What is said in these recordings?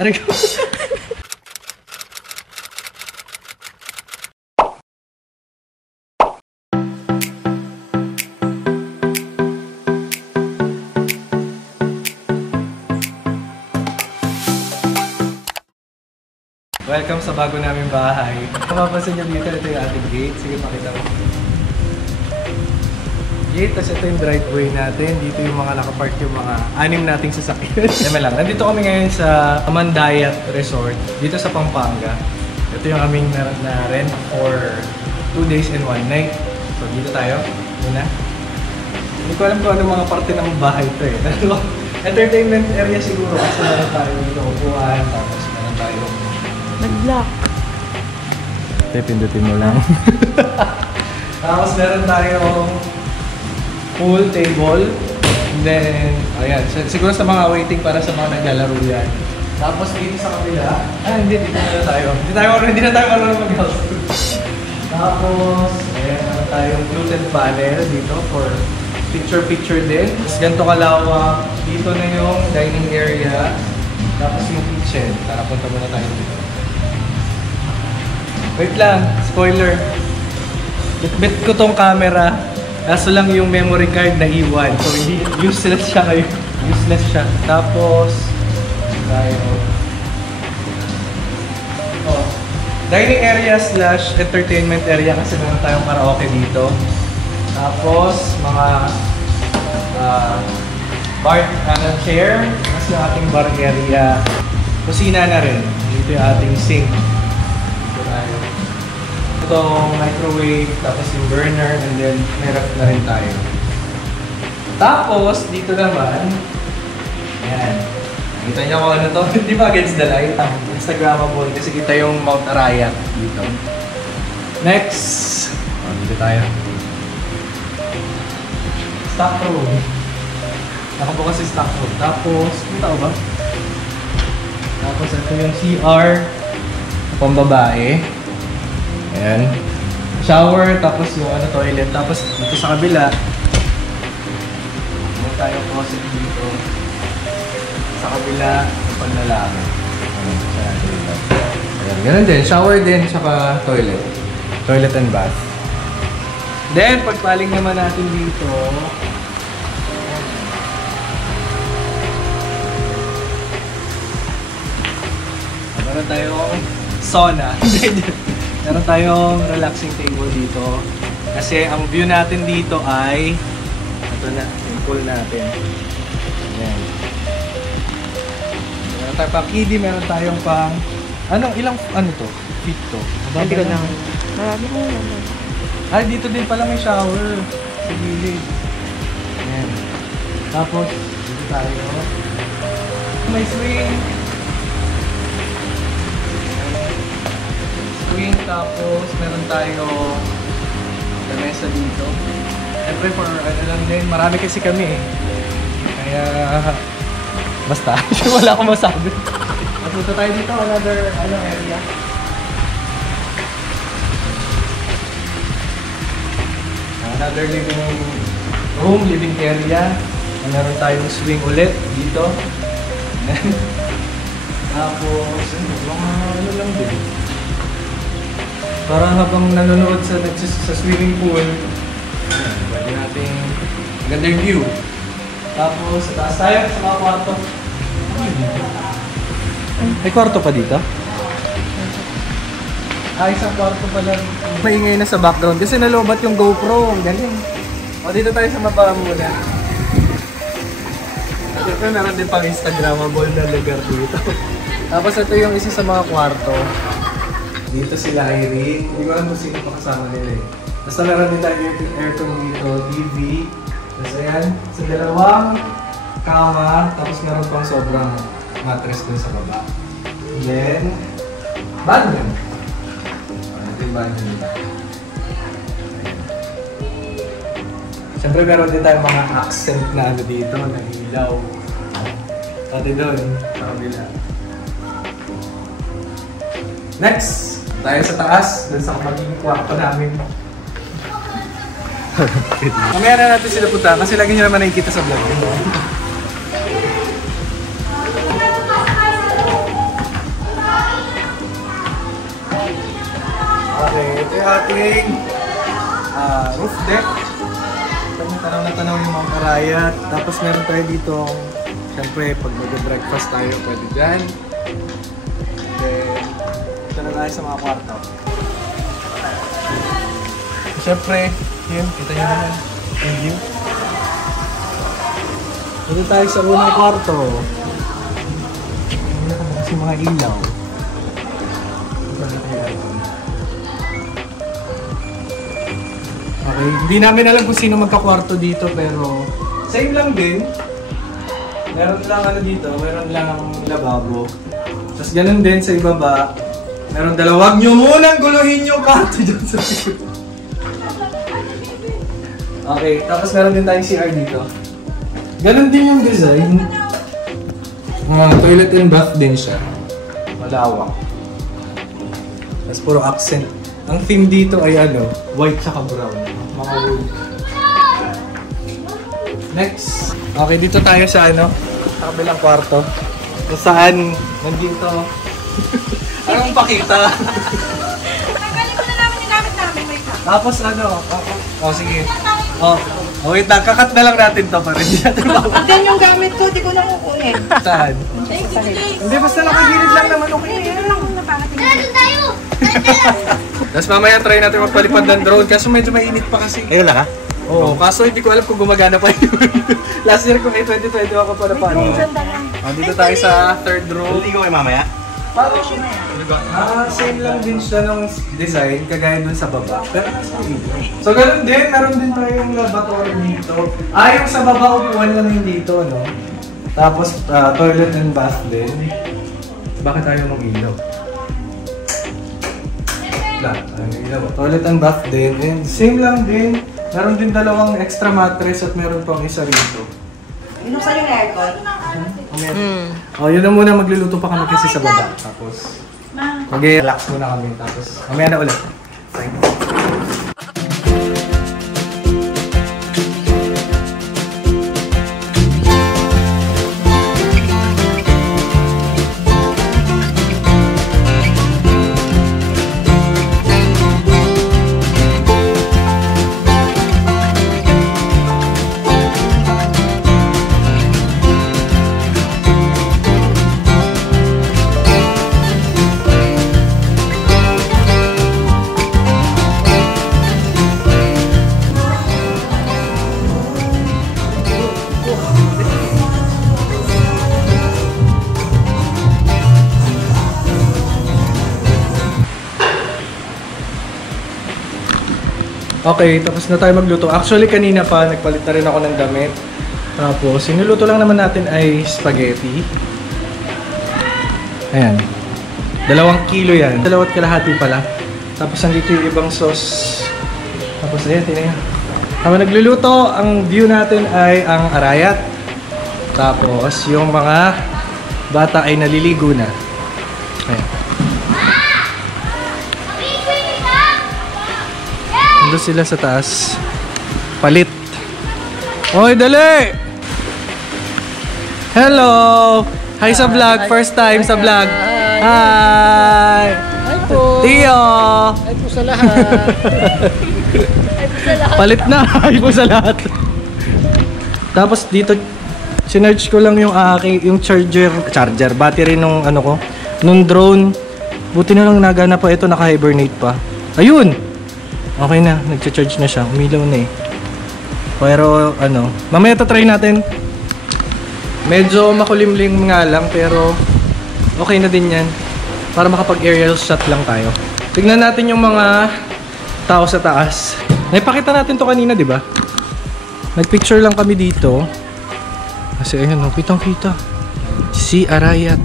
Aray ko. Welcome sa bago naming bahay. Mapapansin nyo dito, ito yung ating gate. Sige, pakita mo. Gate, tapos ito yung driveway natin. Dito yung mga nakapark yung mga 6 nating sasakyan. Deme lang. Nandito kami ngayon sa Amandayat Resort, dito sa Pampanga. Ito yung aming na-rent for 2 days and 1 night. So, dito tayo. Muna. Hindi ko alam kung ano mga parte ng bahay ito eh. Entertainment area siguro kasi meron tayo dito upuan. Tapos meron tayo nag-block. Pindutin mo lang. Tapos meron tayong pool table. And then, ayan. Siguro sa mga waiting para sa mga naglalaro yan. Tapos dito sa kabila. Hindi na tayo. Hindi na tayo marunong mag-house. Tapos, ayan. Meron tayong fluted panel dito for picture-picture din. Tapos ganito kalawak. Dito na yung dining area. Tapos yung kitchen. Tara, punta muna tayo dito. Wait lang, spoiler. Bit ko tong camera. Kaso lang yung memory card na iwan. So hindi useless siya ngayon. Useless siya. Tapos tayo. Oh, dining area / entertainment area kasi meron tayong karaoke dito. Tapos mga bar chair. Tapos yung ating bar area. Kusina na rin. Dito yung ating sink. Itong microwave, tapos yung burner, and then may ref na rin tayo. Tapos, dito naman, ayan. Nakita niyo kung ano to? Di ba against the light? Instagrammable kasi kita yung Mount Arayat dito. Next! Dito tayo. Stock room. Nakabukas si stock room. Tapos, may tao ba? Tapos, ito yung CR. Pambabae. Ayan. Shower, tapos yung toilet. Tapos dito sa kabila, meron tayong closet dito. Sa kabila, panlalaki. Ayan, ganun din. Shower din, saka toilet. Toilet and bath. Then, pagpaling naman natin dito, meron tayong sauna. Meron tayong relaxing table dito. Kasi ang view natin dito ay ito na, yung pool natin. Ayan. Meron tayong pang kiddie, meron tayong pang ilang to? Feet to? Hindi ko lang. Marami ko naman. Ay, dito din pala may shower sa gilid. Ayan. Tapos, dito tayo. May swing. Tapos meron tayo lamesa dito. Siyempre for lang din, marami kasi kami eh. Kaya basta, wala akong masabi. Punta tayo dito, another area. Another living area. Meron tayong swing ulit dito. Tapos mga lang din. Para habang nanonood sa swimming pool, pwede natin ganda yung view. Tapos sa taas tayo sa mga kwarto. May kwarto pa dito? Isang kwarto pa lang. Maingay na sa background kasi nalobat yung GoPro. Ang galing. O dito tayo sa mababa muna. At ito meron din pang Instagrammable na lugar dito. Tapos ito yung isa sa mga kwarto. Dito sila Irene. Hindi ko alam kung sino pa kasama nila eh. Basta meron din tayo aircon dito, TV. Tapos ayan, sa dalawang kama. Tapos meron pang sobrang mattress dun sa baba. And then, banyo. Ito yung banyo nila. Siyempre meron din tayong mga accent na dito, na ilaw. Pati doon, sa kabila. Next! Tayo sa taas, dun sa magiging kwarto namin. Mamaya na natin sila punta kasi lagi nyo naman nakikita sa vlog. yung ating roof deck. Tanaw na tanaw yung mga karayat. Tapos meron tayo dito, syempre, pag mag-breakfast tayo, pwede dyan. Then, ito na tayo sa mga kwarto. Syempre, yun, kita nyo naman yung view. Dito tayo sa unang kwarto. Hindi na kasi mga ilaw. Okay, hindi namin alam kung sino magkakwarto dito pero same lang din. Meron lang ano dito, meron lang lababo. Tapos ganun din sa ibaba. Meron dalawa. Huwag nyo munang guluhin yung kwarto dyan sa likod. Okay, tapos meron din tayong CR dito. Ganun din yung design. Toilet and bath din siya. Malawak. Tapos puro accent. Ang theme dito ay ano, white tsaka brown. Mga wood. Next. Okay, dito tayo sa ano, sa kabilang kwarto. Kung saan, nandito. Anong pakita? Tanggalin ko na namin yung gamit namin. Wait lang. Tapos ano, sige. Wait lang, kakat na lang natin to para hindi natin mawala. Then yung gamit ko, di ko na kukunin. Saan? Hindi, basta nakagilid lang naman, okay na yan. Ano lang kung napangatin. Tapos mamaya try natin magpalipad ng drone kaso medyo mainit pa kasi. Ayun lang ha? Oo, kaso hindi ko alam kung gumagana pa yun. Last year kung 2020 ako pa na paano. Dito tayo sa third row. Ligo kayo mamaya? Same lang din siya ng design, kagaya dun sa baba. Pero so ganun din, meron din tayong lavatory dito. Yung sa baba, upuan lang yung dito, no? Tapos toilet and bath din. Bakit tayo mong ilaw? Toilet and bath din. And same lang din. Meron din dalawang extra mattress at meron pang isa rito. Binuksan yung aircon. Yun na muna, magluluto pa kami kasi sa baba. Tapos, mag-relax muna kami. Tapos, mamaya na ulit. Thank you. Okay, tapos na tayo magluto. Actually, kanina pa, nagpalit na rin ako ng damit. Tapos, sinuluto lang naman natin ay spaghetti. Ayan. 2 kilo yan. 2 kalahati pala. Tapos, nandito yung ibang sauce. Tapos, ayan, tingnan nyo. Habang nagluluto, ang view natin ay ang Arayat. Tapos, yung mga bata ay naliligo na. Ayan. Nandun sila sa taas. Palit. Oy, dali! Hello! Hi sa vlog. First time sa vlog. Hi! Hi po! Tio! Hi po sa lahat! Hi po sa lahat! Palit na! Hi po sa lahat! Tapos dito, sinerge ko lang yung aking, yung charger, battery nung ano ko, nung drone. Buti na lang nagana pa ito, naka-hibernate pa. Ayun! Okay na, nagcha-charge na siya. Umilaw na eh. Pero ano, mamaya try natin. Medyo makulimlim nga lang pero okay na din yan. Para makapag-aerial shot lang tayo. Tignan natin yung mga tao sa taas. Naipakita natin to kanina, di ba? Nagpicture lang kami dito. Kasi ayun, kitang-kita. Si Arayat.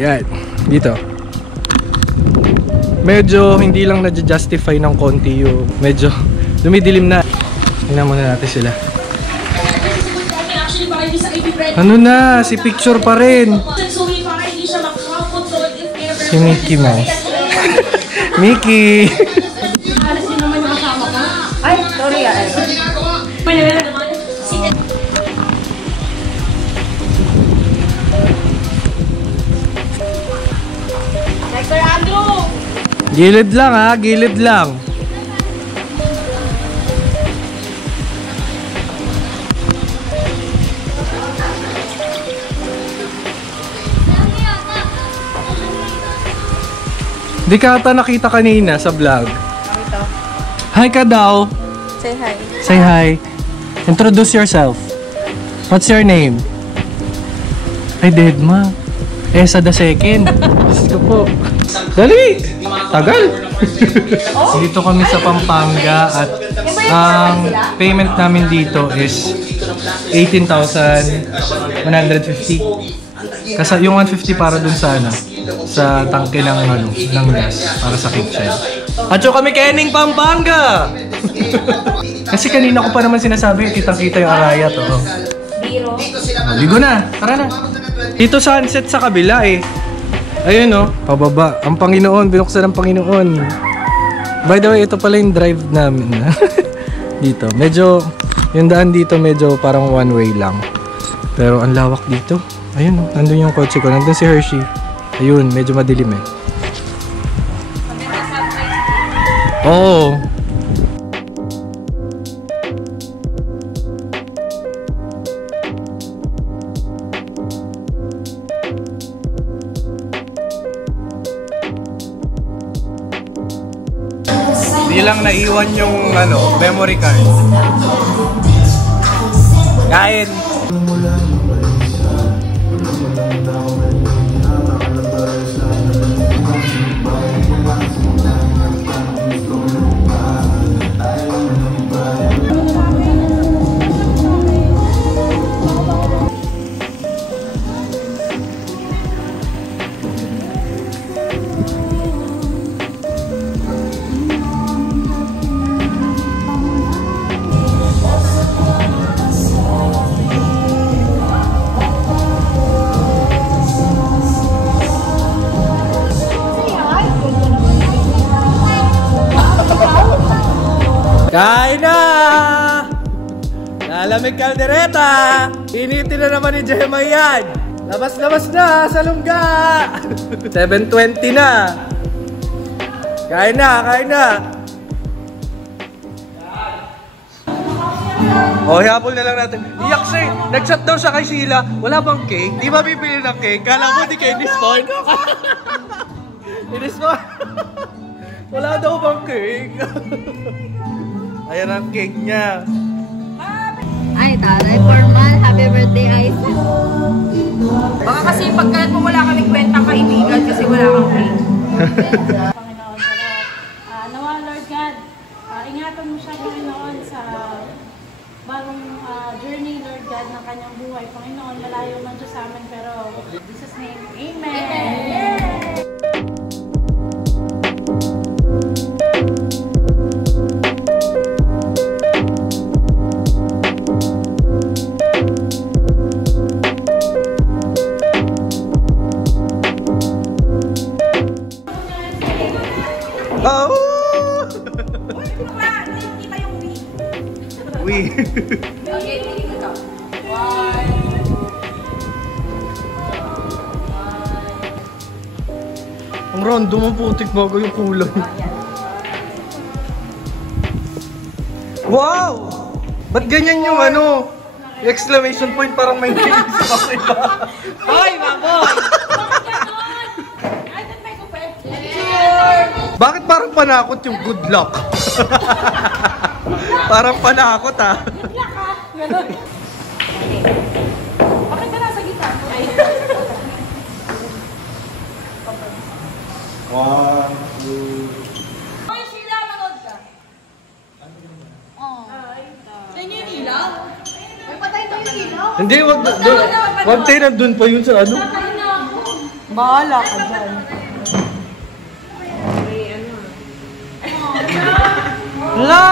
Yan, dito. Medyo hindi lang na-justify ng konti yung medyo lumidilim na. Tingnan muna natin sila. Ano na? Si picture pa rin. Si Mickey Mouse. Mickey! Ay, sorry ah. Gilid lang ha, gilid lang. Di ka ata nakita kanina sa vlog. Ito. Hi ka daw. Say hi. Say hi. Introduce yourself. What's your name? Ay, Dedma. Esa the second. Diyos ko po. Dali! Tagal! Dito kami sa Pampanga at ang payment namin dito is 18,150. Kasi yung 150 para dun sa ano, sa tangke ng ano, ng gas para sa kitchen. At so kami Kening Pampanga! Kasi kanina ko pa naman sinasabi, kitang-kita yung araya to. Biro. Ligo na, tara na. Dito sunset sa kabila eh. Ayun oh, pababa. Ang Panginoon, binuksan ng Panginoon. By the way, ito pala yung drive namin. Dito, medyo, yung daan dito medyo parang one way lang. Pero ang lawak dito. Ayun oh, nandun yung kotse ko. Nandun si Hershey. Ayun, medyo madilim eh. Oo. Di lang naiwan yung ano, memory card. Kain. Kain na! Lalamig kaldereta! Initin na naman ni Gemma yan! Labas-labas na sa lungga! 7:20 na! Kain na! Kain na! O, hihapol na lang natin. Iyak siya eh. Nag-chat daw siya kay Sheila. Wala bang cake? Di ba bibili ng cake? Kala mo di kay Nismon? Nismon? Wala daw bang cake? Ayan ang cake niya. Ay, taray, formal. Happy birthday, Aiza. Baka kasi pagkalat mo wala kaming kwentang kaibigan kasi wala kang cake. Panginoon, pero nawa, Lord God, ingatan mo siya, Panginoon, sa bagong journey, Lord God, ng kanyang buhay. Panginoon, malayo man siya sa amin, pero in Jesus' name, Amen! Oh! Kita yung wig. Wee. Okay, tingin mo to. Ang random ang putik bago yung kulay. Wow! Ba't ganyan yung ano? Exclamation point parang may names pa sila. Hoy, baboy! Bakit parang panakot yung good luck? Parang panakot ah. Bakit ka nasa gitna? One, two. Ay, Sheila, manood ka. Oh. Sa inyo yung ilaw? May patay daw yung ilaw. Hindi, wag tayo nandun pa yun sa ano. Bahala ka dyan. La!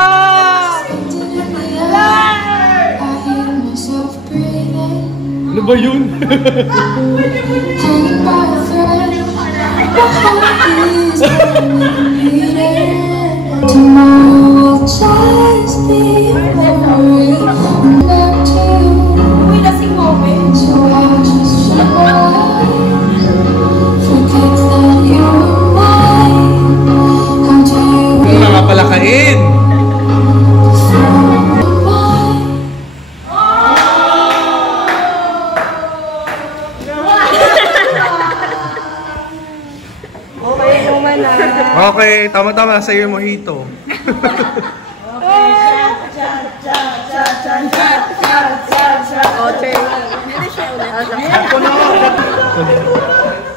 Ano ba yun? Uy, lasing moment. Okay, tama-tama. Sa'yo yung mojito.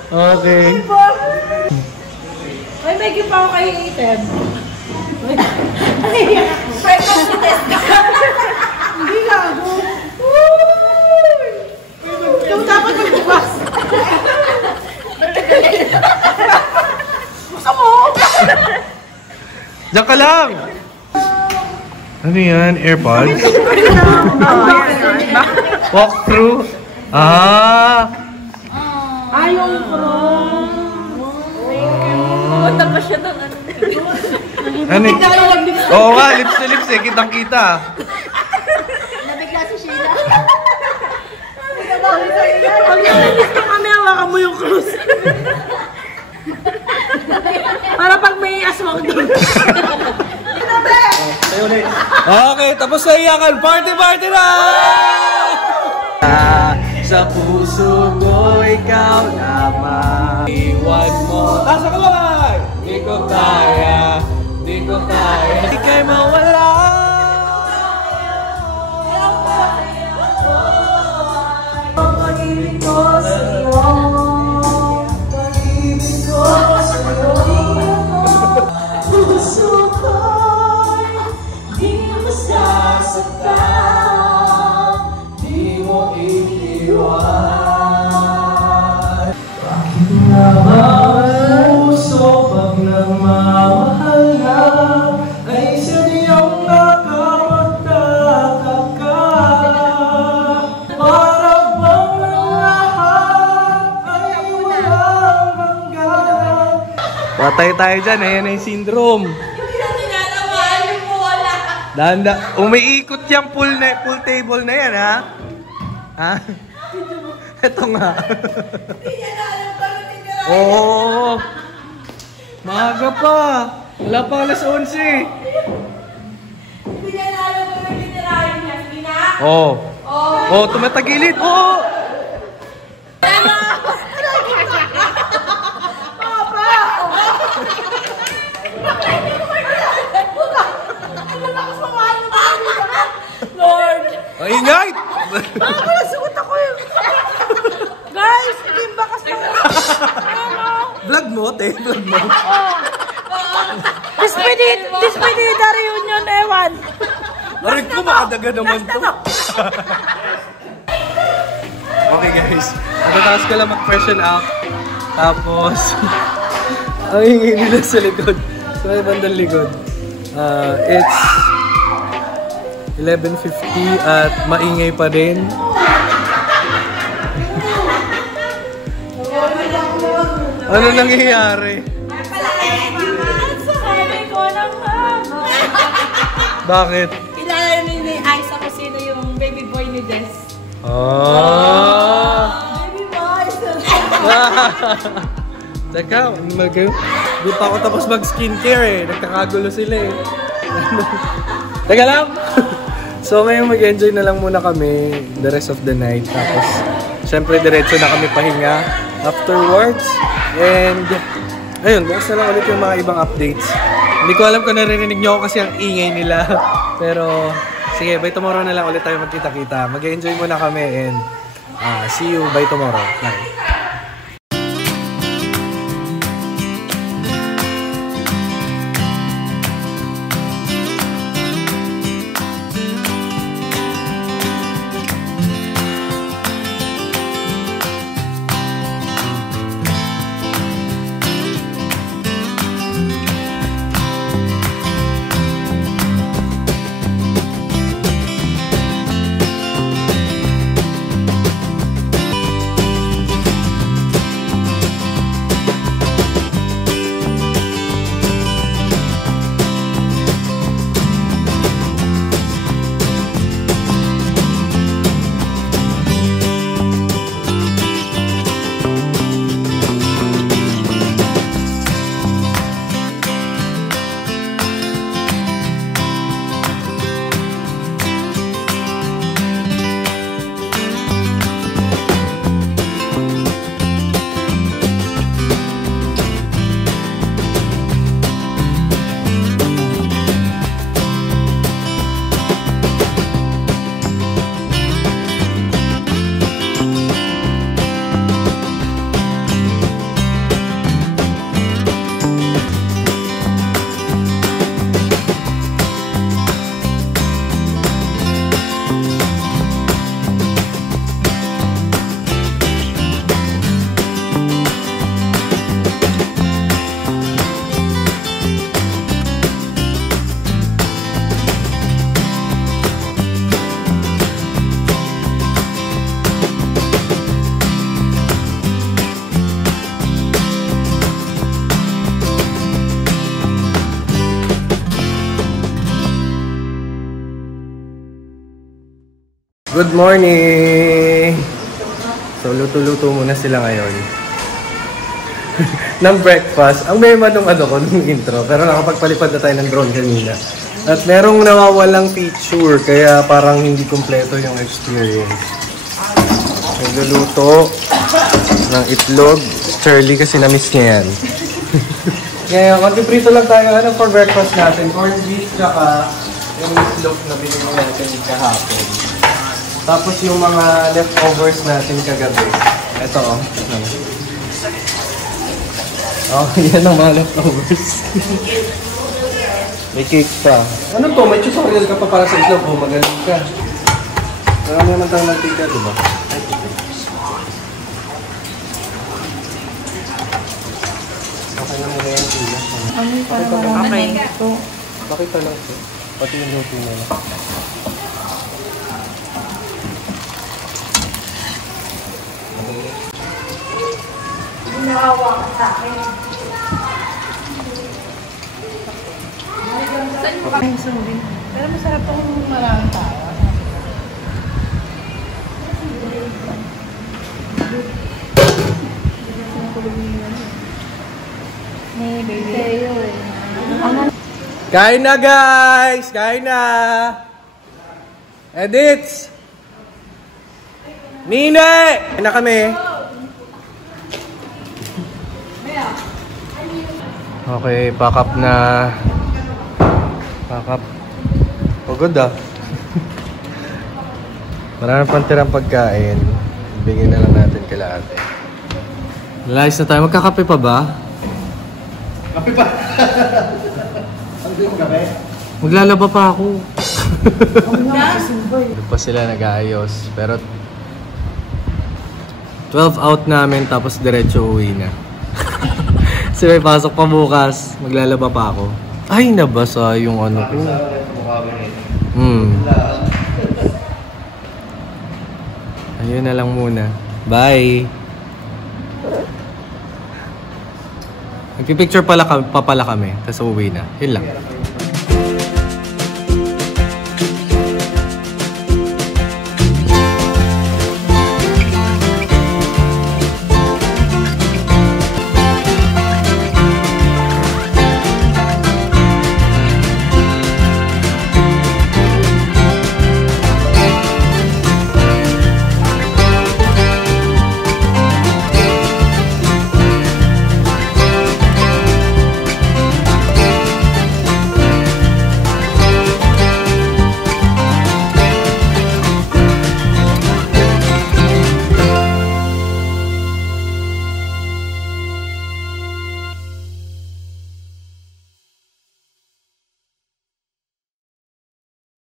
Okay. Ay, may gift ako kay Ethan. Hindi lang ako. Ikaw dapat magbukas. Gusto mo? Diyan ka lang! Ano yan? AirPods? Walkthrough? Ah! Ayaw pro. Pumunta pa siya doon. Ano? Oo nga, lips to lips eh. Kitang-kita. Nabigla si Sheila. Pag nalilis ka kami, hawakan mo yung cruise. Para pag may aswang doon. Okay, tapos na iyakan. Party, party na! Sa puso ko, ikaw naman. Iwan mo. Taas ka lang! Di ko kaya, di ko kaya. Di kayo mawala. Pag-ibig ko sa'yo. Pag-ibig ko sa'yo. Puso ko'y di mo sasaktan, di mo iiwan. Bakit nga ba ang puso pag nagmamahal na ay sadyang nakapagtataka? Para bang ang lahat ay walang hanggan? Patay tayo dyan, ayan na yung syndrome. Danda, umiikot yung pool table na yan, ha? Ha? Ito nga. Oo. Maaga pa. Wala pa alas 11. Oo. Oo, tumatagilid. Oo. Ay, ingay! Nasugot ako yun. Guys, hindi yung bakas na. Vlog mo, te. Vlog mo. Despedida reunion, ewan. Aray ko, makadaga naman to. Okay guys, matataas ka lang mag-freshen up. Tapos, ang hingin nila sa likod. Sa may bandang likod. It's 11:50 at maingay pa din. Ano nangyayari? Sabi ko lang ha. Bakit? Kilala ni Ice ako sino yung baby boy ni Jess. Ah! Baby boy! Teka, di pa ako tapos mag-skincare eh. Nagkakagulo sila eh. Teka lang! So ngayon mag-enjoy na lang muna kami the rest of the night. Tapos, syempre diretso na kami pahinga afterwards. And, ayun, bukas na lang ulit yung mga ibang updates. Hindi ko alam kung naririnig nyo ako kasi ang ingay nila. Pero, sige, by tomorrow na lang ulit tayo magkita-kita. Mag-enjoy muna kami and see you by tomorrow. Bye! Good morning! So, luto-luto muna sila ngayon. ng breakfast. Ang mema nung nung intro. Pero nakapagpalipad na tayo ng drone kanina. At merong nawawalang feature. Kaya parang hindi kumpleto yung experience. Nagluluto ng itlog. Charlie kasi na-miss niya yan. Ngayon, konti-prito lang tayo for breakfast natin. Corned beef, tsaka yung itlog na binili natin kahapon. Tapos yung mga leftovers natin kagabi. Ito oh, yan ang mga leftovers. May cake pa. Ano to? May tutorial ka pa para sa itlog. Oh, magaling ka. Marami naman tayong nagtika, diba? Okay na muna yung tila. Okay. Pakita lang ito. Pati yung luto nila. Nakawa ka sa akin. Ay, sorry. Pero masarap po kung maraming tao. Hey, baby. Kain na guys! Kain na! Edits! Nine! Kain na kami! Okay, pack up na. Pack up. Pagod Marami pang tirang pagkain. Ibigay na lang natin kila ate. Lalis na tayo. Magkakape pa ba? Kape pa? Maglalaba pa ako. Doon pa sila nag-aayos. Pero 12 out namin tapos diretso uwi na. Kasi may pasok pa bukas. Maglalaba pa ako. Ay, nabasa yung ko. Ayun na lang muna. Bye! Nagpipicture pa pala kami. Tapos uwi na. Yun lang.